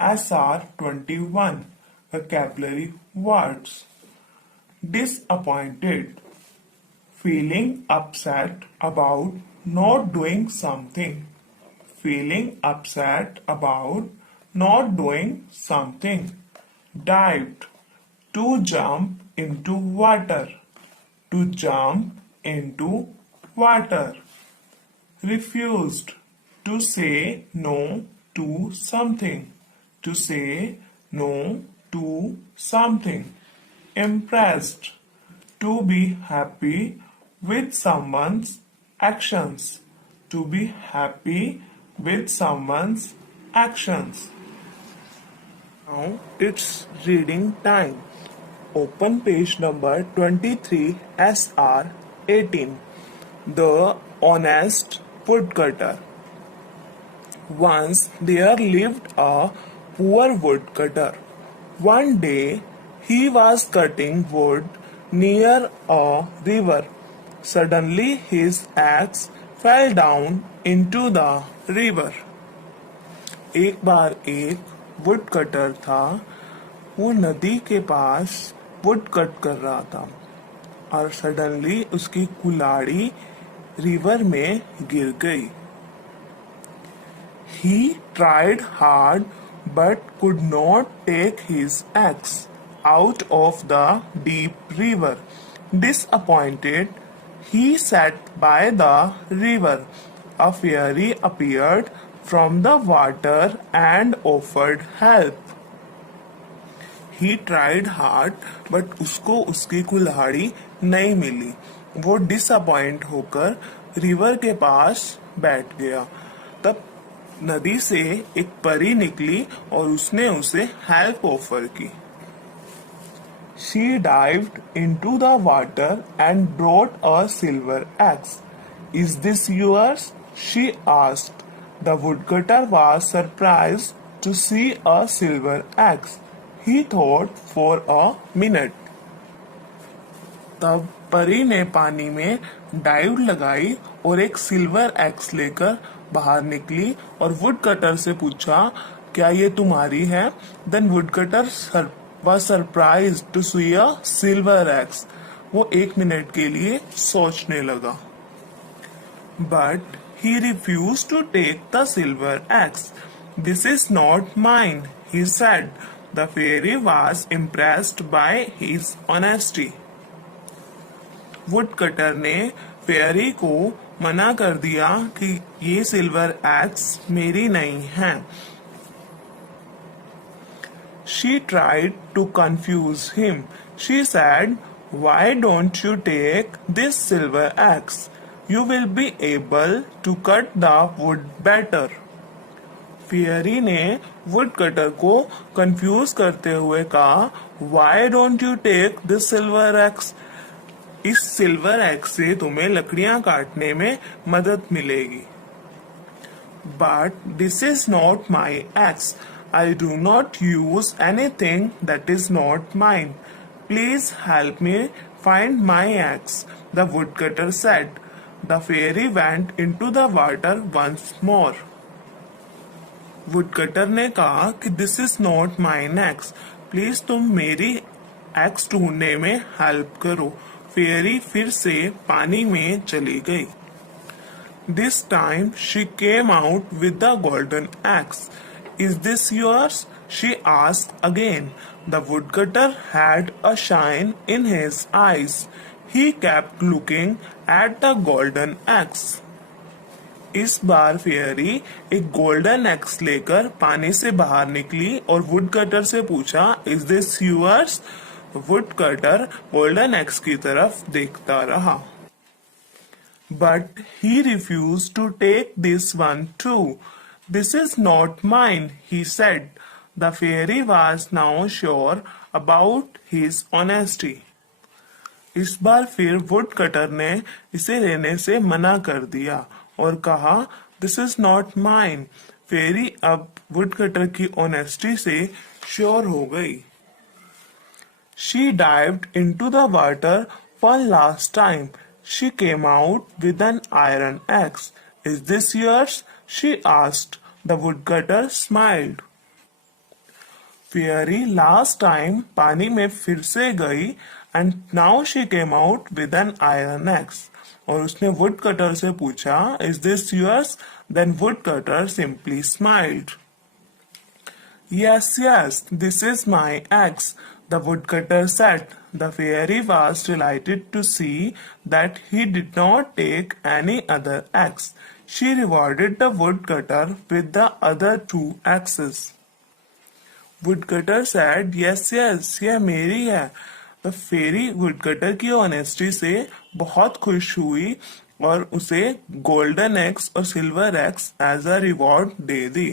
SR21 vocabulary words. Disappointed, feeling upset about not doing something. Feeling upset about not doing something. Dived, to jump into water. To jump into water. Refused, to say no to something. To say no to something. Impressed, to be happy with someone's actions. To be happy with someone's actions. Now it's reading time. Open page number 23 SR 18. The Honest Woodcutter. Once there lived a poor woodcutter. One day he was cutting wood near a river. Suddenly his axe fell down into the river. एक बार एक would cutter था, वो नदी के पास would cut कर रहा था और सडनली उसकी कुल्हाड़ी रिवर में गिर गई. He tried hard but could not take his axe out of the deep river. Disappointed, he sat by the river. A fairy appeared from the water and offered help. He tried hard but उसको उसकी कुल्हाड़ी नहीं मिली. वो disappoint होकर river के पास बैठ गया. तब नदी से एक परी निकली और उसने उसे हेल्प ऑफर की. She dived into the water and brought a silver axe. Is this yours? She asked. The woodcutter was surprised to see a silver axe. He thought for a minute. तब परी ने पानी में dive लगाई और एक silver x लेकर बाहर निकली और वुडकटर से पूछा, क्या ये तुम्हारी है? Then woodcutter was surprised to see a silver axe. वो एक मिनट के लिए सोचने लगा. But he refused to take the silver axe. This is not mine, he said. The fairy was impressed by his honesty. Woodcutter ने fairy को मना कर दिया कि ये सिल्वर एक्स मेरी नहीं है. She tried to confuse him. She said, "Why don't you take this silver axe? You will be able to cut the wood better." Fairy ने वुडकटर को कंफ्यूज करते हुए कहा, "Why don't you take this silver axe? इस silver x से तुम्हें लकड़ियां काटने में मदद मिलेगी." But this is not my axe. I do not use anything that is not mine. Please help me find my axe, the woodcutter said. The fairy went into the water once more. Woodcutter ने कहा कि this is not mine x. Please तुम मेरी x ढूंढने में help करो. Fairy फिर से पानी में चली गई. This time she came out with the golden axe. Is this yours? She asked again. The woodcutter had a shine in his eyes. He kept looking at the golden axe. इस बार fairy एक golden axe लेकर पानी से बाहर निकली और woodcutter से पूछा, is this yours? Woodcutter golden axe की तरफ देखता रहा. But he refuse to take this one too. This is not mine, he said. The fairy was now sure about his honesty. इस बार फिर वुडकटर ने इसे लेने से मना कर दिया और कहा, this is not mine. Fairy अब वुडकटर की ऑनेस्टी से श्योर हो गई. She dived into the water one last time. She came out with an iron axe. Is this yours? She asked. The woodcutter smiled. Fairy last time पानी में फिर से गई and now she came out with an iron axe. और उसने wood cutter से पूछा, is this yours? Then wood cutter simply smiled. Yes, yes, this is my axe, the woodcutter said. The fairy was delighted to see that he did not take any other axe. She rewarded the woodcutter with the other 2 axes. Woodcutter said, yes, yes, यह मेरी है. The fairy woodcutter की honesty से बहुत खुश हुई और उसे गोल्डन एक्स और silver axe as a reward दे दी.